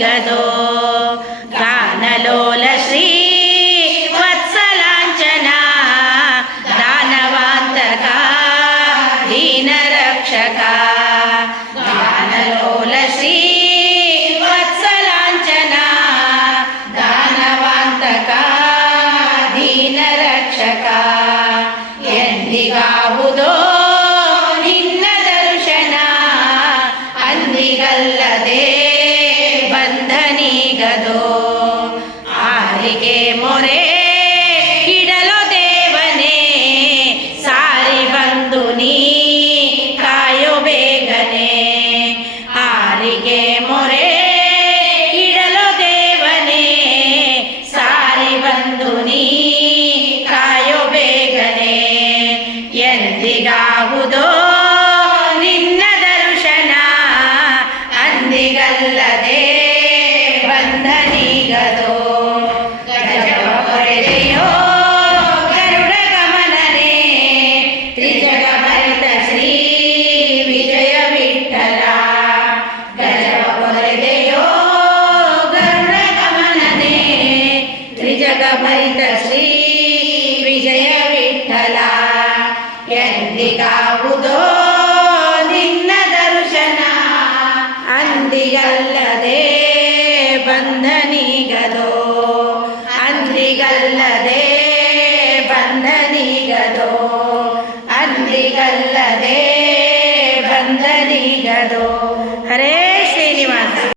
ಗದೋ ಗಾನಲೋಲ ಶ್ರೀ ವತ್ಸಲಾಂಚನ ದಾನವಾಂತಕ ದೀನರಕ್ಷಕ ಗಾನಲೋಲ ಶ್ರೀ ಬಂಧನಿಗದೋ ಆರಿಗೆ ಮೊರೆ ಇಡಲು ದೇವನೇ? ಸಾರಿ ಬಂದು ನೀ ಕಾಯೋ ಬೇಗನೆ? ಆರಿಗೆ ಮೊರೆ ಇಡಲು ದೇವನೇ? ಸಾರಿ ಬಂದು ನೀ ಕಾಯೋ ಬೇಗನೆ? ಎಂದಿಗಾವುದೋ ನಿನ್ನ ದರ್ಶನ? ಅಂದಿಗಲ್ಲದೆ ಬಂಧನಿಗದೋ ಗಜವ ಹೊಡೆದೆಯೋ ಗರುಡ ಶ್ರೀ ವಿಜಯ ವಿಠಲ ಗಜವ ಭರಿತ ಶ್ರೀ ವಿಜಯ ವಿಠಲ ಎಂದಿಗಾವುದೋ ನಿನ್ನ ದರ್ಶನ, ಅಂದಿಗಲ್ಲದೆ ಬಂಧನೀಗದೋ? ಅಂದ್ರಿಗಲ್ಲದೆ ಬಂಧನೀಗದೋ? ಅಂದ್ರಿಗಲ್ಲದೆ ಬಂಧನೀಗದೋ? ಹರೇ